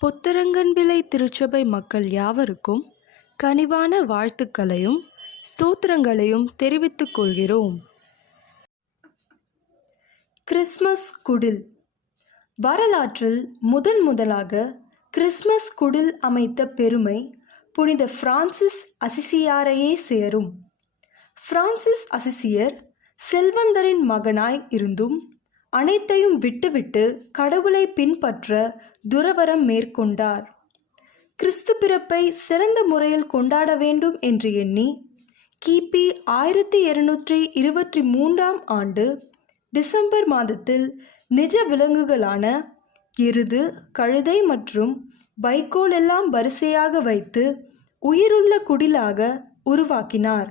பொத்தரங்கன்பிள்ளை திருச்சபை மக்கள் யாவருக்கும் கனிவான வாழ்த்துக்களையும் ஸ்தோத்திரங்களையும் தெரிவித்துக் கொள்கிறோம். கிறிஸ்மஸ் குடில். வரலாற்றில் முதலாக கிறிஸ்மஸ் குடில் அமைத்த பெருமை புனித பிரான்சிஸ் அசிசியாரையே சேரும். பிரான்சிஸ் அசிசியர் செல்வந்தரின் மகனாய் இருந்தும் அனைத்தையும் விட்டுவிட்டு கடவுளை பின்பற்ற துறவரம் மேற்கொண்டார். கிறிஸ்து பிறப்பை சிறந்த முறையில் கொண்டாட வேண்டும் என்று எண்ணி கிபி 1223 டிசம்பர் மாதத்தில் நிஜ விலங்குகளான எருது, கழுதை மற்றும் வைக்கோல் எல்லாம் வரிசையாக வைத்து உயிருள்ள குடிலாக உருவாக்கினார்.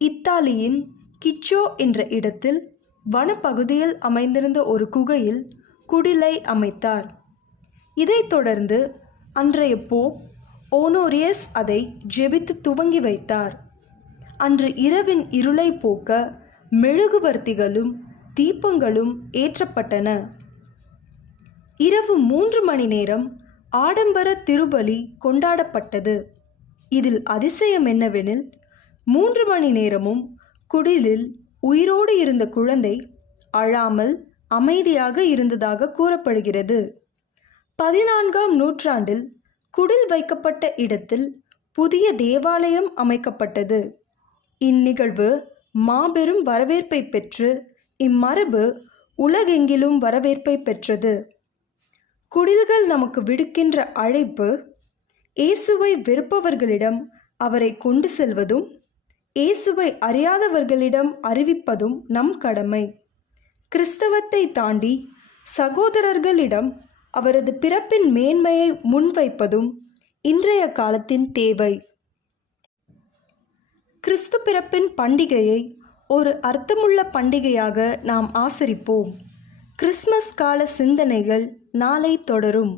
இத்தாலியின் கிச்சோ என்ற இடத்தில் வனப்பகுதியில் அமைந்திருந்த ஒரு குகையில் குடிலை அமைத்தார். இதைத் தொடர்ந்து அன்றைய போப் ஓனோரியஸ் அதை ஜெபித்து துவங்கி வைத்தார். அன்று இரவின் இருளை போக்க மெழுகுவர்த்திகளும் தீபங்களும் ஏற்றப்பட்டன. இரவு 3 மணி நேரம் ஆடம்பர திருபலி கொண்டாடப்பட்டது. இதில் அதிசயம் என்னவெனில் 3 மணி நேரமும் குடிலில் உயிரோடு இருந்த குழந்தை அழாமல் அமைதியாக இருந்ததாக கூறப்படுகிறது. 14ஆம் நூற்றாண்டில் குடில் வைக்கப்பட்ட இடத்தில் புதிய தேவாலயம் அமைக்கப்பட்டது. இந்நிகழ்வு மாபெரும் வரவேற்பை பெற்று இம்மரபு உலகெங்கிலும் வரவேற்பை பெற்றது. குடில்கள் நமக்கு விடுக்கின்ற அழைப்பு இயேசுவை வெறுப்பவர்களிடம் அவரை கொண்டு செல்வதும் இயேசுவை அறியாதவர்களிடம் அறிவிப்பதும் நம் கடமை. கிறிஸ்தவத்தை தாண்டி சகோதரர்களிடம் அவரது பிறப்பின் மேன்மையை முன்வைப்பதும் இன்றைய காலத்தின் தேவை. கிறிஸ்து பிறப்பின் பண்டிகையை ஒரு அர்த்தமுள்ள பண்டிகையாக நாம் ஆசரிப்போம். கிறிஸ்மஸ் கால சிந்தனைகள் நாளை தொடரும்.